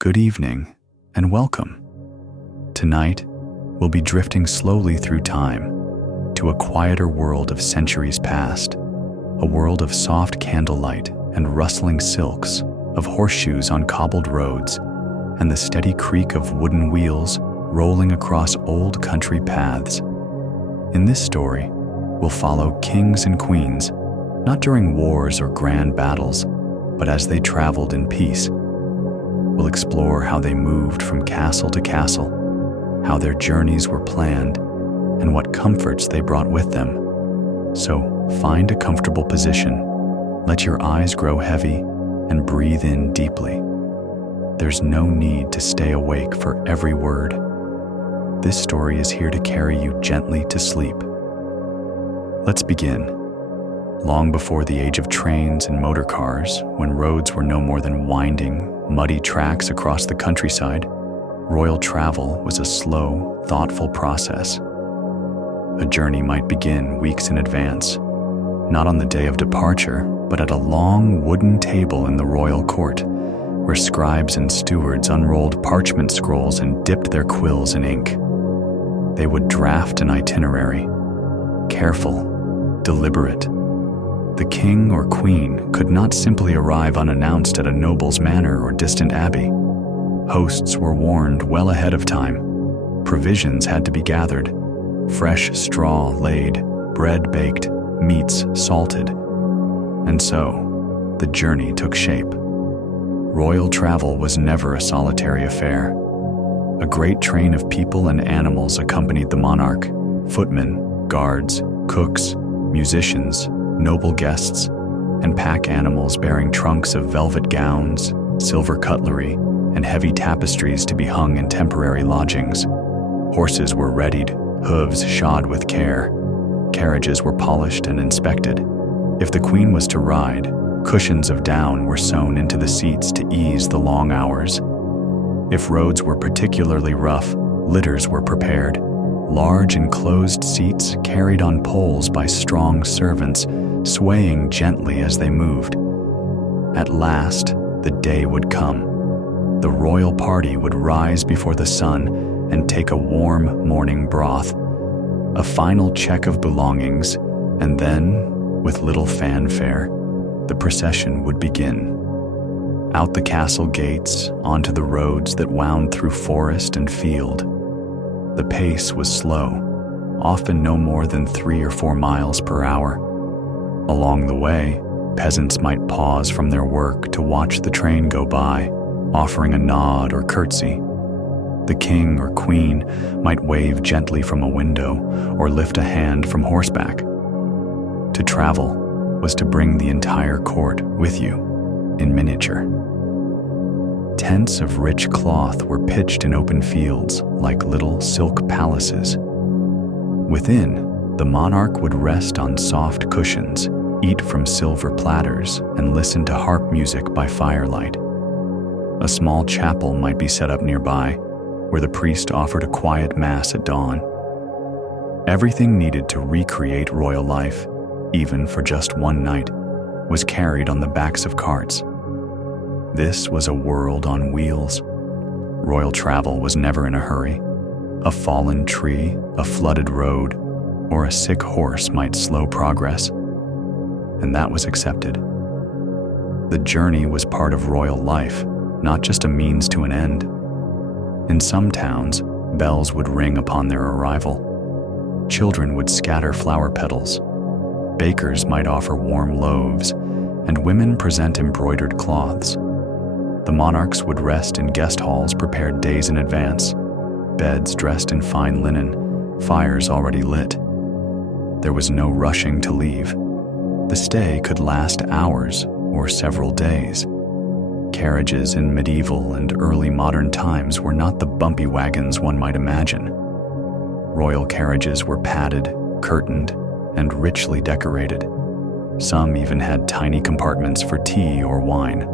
Good evening and welcome. Tonight, we'll be drifting slowly through time to a quieter world of centuries past, a world of soft candlelight and rustling silks, of horseshoes on cobbled roads, and the steady creak of wooden wheels rolling across old country paths. In this story, we'll follow kings and queens, not during wars or grand battles, but as they traveled in peace. We'll explore how they moved from castle to castle, how their journeys were planned, and what comforts they brought with them. So find a comfortable position, let your eyes grow heavy, and breathe in deeply. There's no need to stay awake for every word. This story is here to carry you gently to sleep. Let's begin. Long before the age of trains and motor cars, when roads were no more than winding, muddy tracks across the countryside, royal travel was a slow, thoughtful process. A journey might begin weeks in advance, not on the day of departure, but at a long wooden table in the royal court, where scribes and stewards unrolled parchment scrolls and dipped their quills in ink. They would draft an itinerary, careful, deliberate. The king or queen could not simply arrive unannounced at a noble's manor or distant abbey. Hosts were warned well ahead of time. Provisions had to be gathered, fresh straw laid, bread baked, meats salted. And so, the journey took shape. Royal travel was never a solitary affair. A great train of people and animals accompanied the monarch: footmen, guards, cooks, musicians, noble guests, and pack animals bearing trunks of velvet gowns, silver cutlery, and heavy tapestries to be hung in temporary lodgings. Horses were readied, hooves shod with care. Carriages were polished and inspected. If the queen was to ride, cushions of down were sewn into the seats to ease the long hours. If roads were particularly rough, litters were prepared. Large enclosed seats carried on poles by strong servants, swaying gently as they moved. At last, the day would come. The royal party would rise before the sun and take a warm morning broth. A final check of belongings, and then, with little fanfare, the procession would begin. Out the castle gates, onto the roads that wound through forest and field. The pace was slow, often no more than 3 or 4 miles per hour. Along the way, peasants might pause from their work to watch the train go by, offering a nod or curtsy. The king or queen might wave gently from a window or lift a hand from horseback. To travel was to bring the entire court with you, in miniature. Tents of rich cloth were pitched in open fields like little silk palaces. Within, the monarch would rest on soft cushions, eat from silver platters, and listen to harp music by firelight. A small chapel might be set up nearby, where the priest offered a quiet mass at dawn. Everything needed to recreate royal life, even for just one night, was carried on the backs of carts. This was a world on wheels. Royal travel was never in a hurry. A fallen tree, a flooded road, or a sick horse might slow progress, and that was accepted. The journey was part of royal life, not just a means to an end. In some towns, bells would ring upon their arrival. Children would scatter flower petals. Bakers might offer warm loaves, and women present embroidered cloths. The monarchs would rest in guest halls prepared days in advance, beds dressed in fine linen, fires already lit. There was no rushing to leave. The stay could last hours or several days. Carriages in medieval and early modern times were not the bumpy wagons one might imagine. Royal carriages were padded, curtained, and richly decorated. Some even had tiny compartments for tea or wine.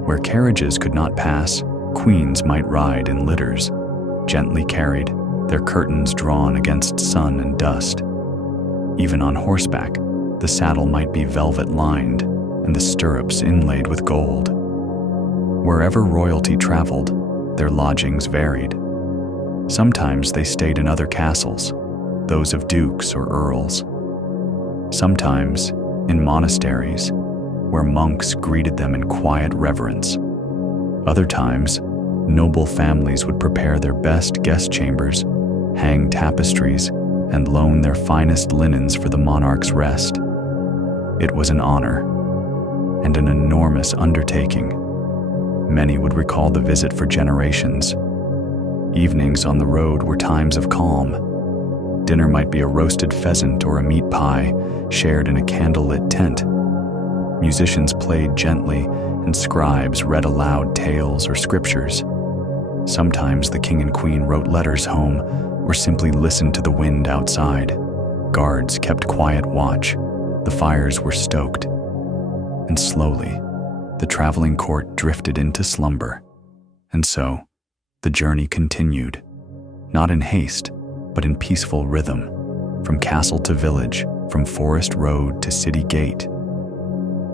Where carriages could not pass, queens might ride in litters, gently carried, their curtains drawn against sun and dust. Even on horseback, the saddle might be velvet-lined and the stirrups inlaid with gold. Wherever royalty traveled, their lodgings varied. Sometimes they stayed in other castles, those of dukes or earls. Sometimes in monasteries, where monks greeted them in quiet reverence. Other times, noble families would prepare their best guest chambers, hang tapestries, and loan their finest linens for the monarch's rest. It was an honor and an enormous undertaking. Many would recall the visit for generations. Evenings on the road were times of calm. Dinner might be a roasted pheasant or a meat pie shared in a candlelit tent. Musicians played gently, and scribes read aloud tales or scriptures. Sometimes the king and queen wrote letters home or simply listened to the wind outside. Guards kept quiet watch. The fires were stoked. And slowly, the traveling court drifted into slumber. And so, the journey continued, not in haste, but in peaceful rhythm, from castle to village, from forest road to city gate.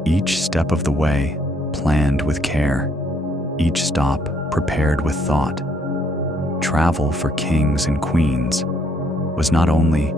Each step of the way planned with care, each stop prepared with thought. Travel for kings and queens was not only